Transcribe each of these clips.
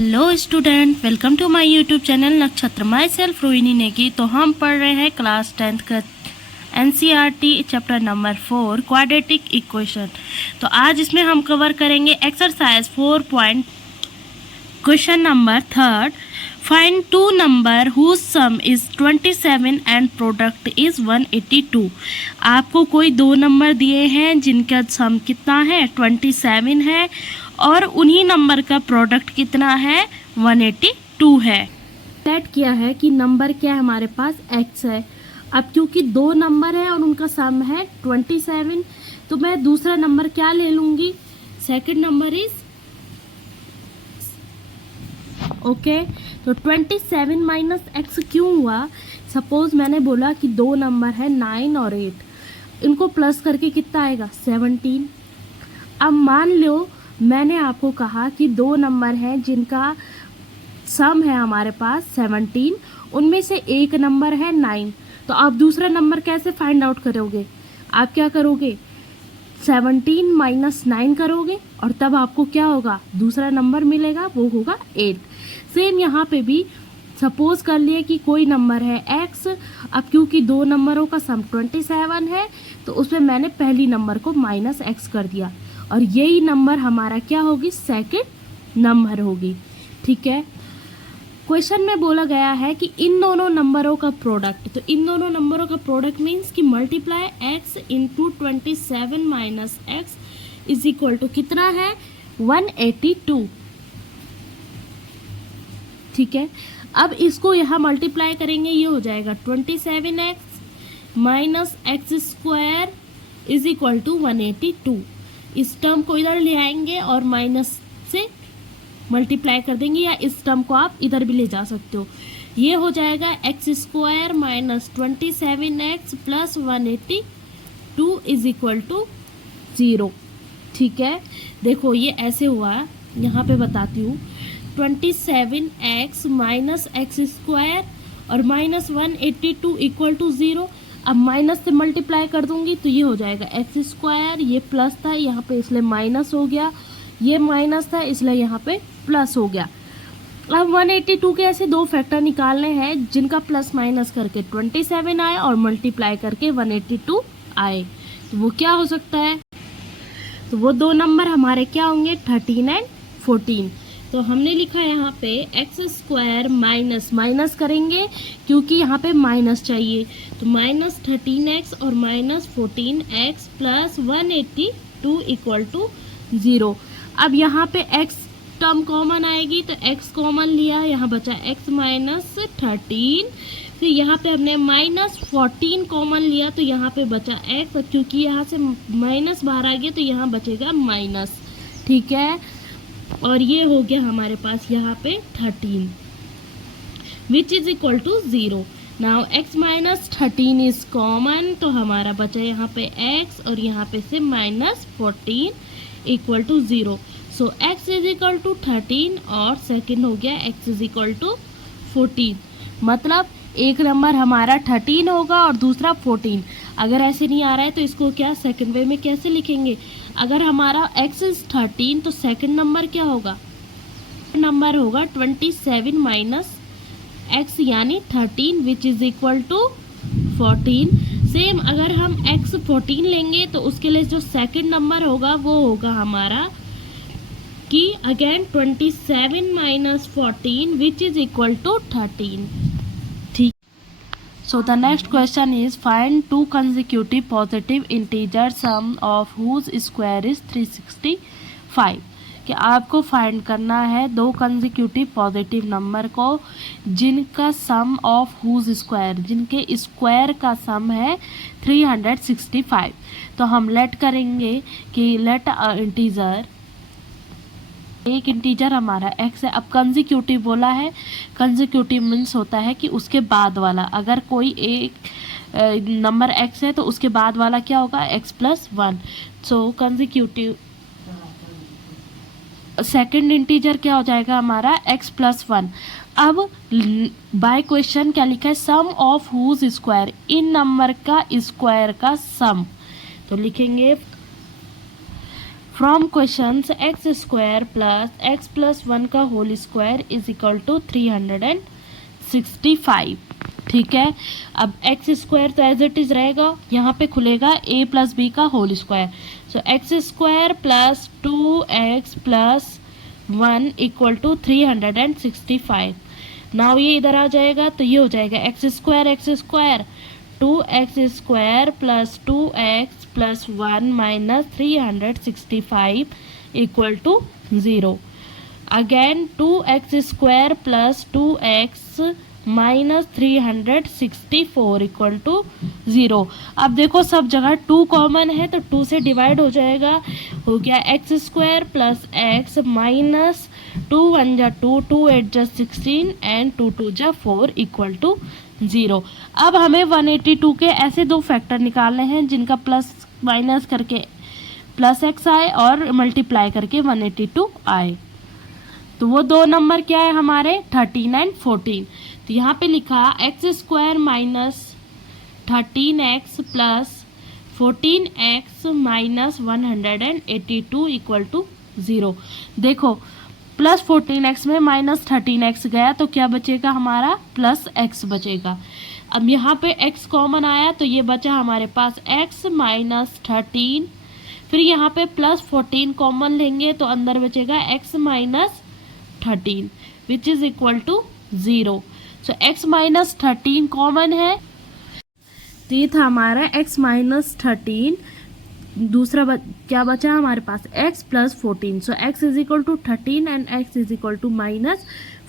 Hello student, welcome to my YouTube channel Nakshatra. Myself Rohini Negi. तो हम पढ़ रहे हैं क्लास 10th का NCERT chapter number 4 quadratic equation. तो आज इसमें हम कवर करेंगे exercise 4 question number 3 find two number whose sum is 27 and product is 182। आपको कोई दो नंबर दिए हैं जिनका सम कितना है 27 है और उन्हीं नंबर का प्रोडक्ट कितना है 182 है। सेट किया है कि नंबर क्या है हमारे पास x है। अब क्योंकि दो नंबर है और उनका सम है 27 तो मैं दूसरा नंबर क्या ले लूँगी, सेकंड नंबर इज ओके। तो 27 माइनस एक्स क्यों हुआ, सपोज मैंने बोला कि दो नंबर है 9 और 8, इनको प्लस करके कितना आएगा 17। अब मान लो मैंने आपको कहा कि दो नंबर हैं जिनका सम है हमारे पास 17, उनमें से एक नंबर है 9। तो आप दूसरा नंबर कैसे फाइंड आउट करोगे, आप क्या करोगे 17 माइनस 9 करोगे और तब आपको क्या होगा दूसरा नंबर मिलेगा, वो होगा 8। सेम यहाँ पे भी सपोज कर लिए कि कोई नंबर है x। अब क्योंकि दो नंबरों का सम 27 है तो उसमें मैंने पहली नंबर को माइनस x कर दिया और यही नंबर हमारा क्या होगी सेकंड नंबर होगी। ठीक है, क्वेश्चन में बोला गया है कि इन दोनों नंबरों का प्रोडक्ट, तो इन दोनों नंबरों का प्रोडक्ट मीन्स कि multiply x into 27 minus x is equal to कितना है 182। ठीक है, अब इसको यहाँ मल्टीप्लाई करेंगे, ये हो जाएगा 27x minus x square is equal to 182। इस टर्म को इधर ले आएंगे और माइनस से मल्टीप्लाई कर देंगे, या इस टर्म को आप इधर भी ले जा सकते हो। ये हो जाएगा x square minus 27x plus 182 is equal to 0। ठीक है, देखो ये ऐसे हुआ, यहाँ पे बताती हूँ 27x माइनस एक्स स्क्वायर और माइनस 182 इक्वल टू 0। अब माइनस से मल्टीप्लाई कर दूंगी तो ये हो जाएगा एक्स स्क्वायर, ये प्लस था यहाँ पे इसलिए माइनस हो गया, ये माइनस था इसलिए यहाँ पे प्लस हो गया। अब 182 के ऐसे दो फैक्टर निकालने हैं जिनका प्लस माइनस करके 27 आए और मल्टीप्लाई करके 182 आए, तो वो क्या हो सकता है, तो वो दो नंबर हमारे क्या होंगे 13 एंड 14। तो हमने लिखा यहाँ पे एक्स स्क्वायर माइनस माइनस करेंगे क्योंकि यहाँ पे माइनस चाहिए, तो माइनस 13x और minus 14x plus 182 equal to 0। अब यहाँ पे x टर्म कॉमन आएगी तो x कॉमन लिया, यहाँ बचा x माइनस 13, फिर यहाँ पे हमने माइनस 14 कॉमन लिया तो यहाँ पे बचा x, और क्योंकि यहाँ से माइनस बाहर आ गया तो यहाँ बचेगा माइनस। ठीक है, और ये हो गया हमारे पास यहाँ पे 13 which is equal to 0। Now x minus 13 is common, तो हमारा बचा यहाँ पे x और यहाँ पे से minus 14 equal to 0। So x is equal to 13 और सेकंड हो गया x इज इक्वल टू 14। मतलब एक नंबर हमारा 13 होगा और दूसरा 14। अगर ऐसे नहीं आ रहा है तो इसको क्या सेकंड वे में कैसे लिखेंगे, अगर हमारा x इज 13 तो सेकंड नंबर क्या होगा, नंबर होगा 27 माइनस x यानी 13 which is equal to 14। Same अगर हम x 14 लेंगे तो उसके लिए जो सेकंड नंबर होगा वो होगा हमारा कि again 27 minus 14 which is equal to 13। ठीक, so the next question is find two consecutive positive integer sum of whose square is 365। कि आपको फाइंड करना है दो कंसेक्यूटिव पॉजिटिव नंबर को जिनका सम ऑफ हुज स्क्वायर, जिनके स्क्वायर का सम है 365। तो हम लेट करेंगे कि लेट इंटीजर, एक इंटीजर हमारा x है। अब कंसेक्यूटिव बोला है, कंसेक्यूटिव मीन्स होता है कि उसके बाद वाला, अगर कोई एक नंबर x है तो उसके बाद वाला क्या होगा x प्लस 1। सो कंसेक्यूटिव सेकंड इंटीजर क्या हो जाएगा हमारा x प्लस 1। अब बाय क्वेश्चन क्या लिखा है, सम ऑफ हुज स्क्वायर, इन नंबर का स्क्वायर का सम। तो लिखेंगे from questions x square plus x plus 1 का whole square is equal to 365। ठीक है, अब एक्स स्क्वायर तो एज इट इज रहेगा, यहाँ पे खुलेगा a प्लस बी का whole square, so x square plus 2x plus 1 equal to 365। Now ये इधर आ जाएगा तो ये हो जाएगा x square 2x square plus 2x plus 1 minus 365 equal to 0। Again 2x square plus 2x minus 364 equal to 0। अब देखो सब जगह 2 कॉमन है तो 2 से डिवाइड हो जाएगा, हो गया x square plus x minus 2 1 जा 2 2 8 जा 16 एंड 2 2 जा 4 इक्वल टू 0। अब हमें 182 के ऐसे दो फैक्टर निकालने हैं जिनका प्लस माइनस करके प्लस एक्स आए और मल्टीप्लाई करके 182 आए। तो वो दो नंबर क्या है हमारे 13 एंड 14। तो यहाँ पे लिखा x square minus 13x plus 14x minus 182 equal to 0। देखो प्लस 14x में माइनस 13x गया तो क्या बचेगा हमारा प्लस x बचेगा। अब यहाँ पे x कॉमन आया तो ये बचा हमारे पास x माइनस 13, फिर यहाँ पे प्लस 14 कॉमन लेंगे तो अंदर बचेगा x minus 13 which is equal to 0। So x minus 13 common है तो ये था हमारा x माइनस 13। दूसरा क्या बचा हमारे पास x plus 14, so x is equal to 13 and x is equal to minus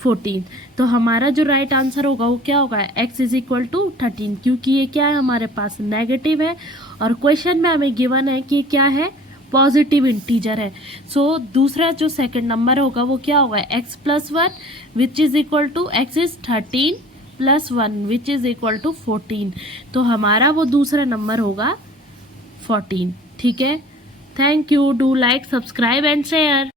14। तो हमारा जो राइट आंसर होगा वो क्या होगा x इज इक्वल टू 13, क्योंकि ये क्या है हमारे पास नेगेटिव है और क्वेश्चन में हमें गिवन है कि क्या है पॉजिटिव इंटीजर है। सो दूसरा जो सेकंड नंबर होगा वो क्या होगा x plus 1 which is equal to x is 13 plus 1 which is equal to 14। तो हमारा वो दूसरा नंबर होगा 14। ठीक है, thank you, do like subscribe and share.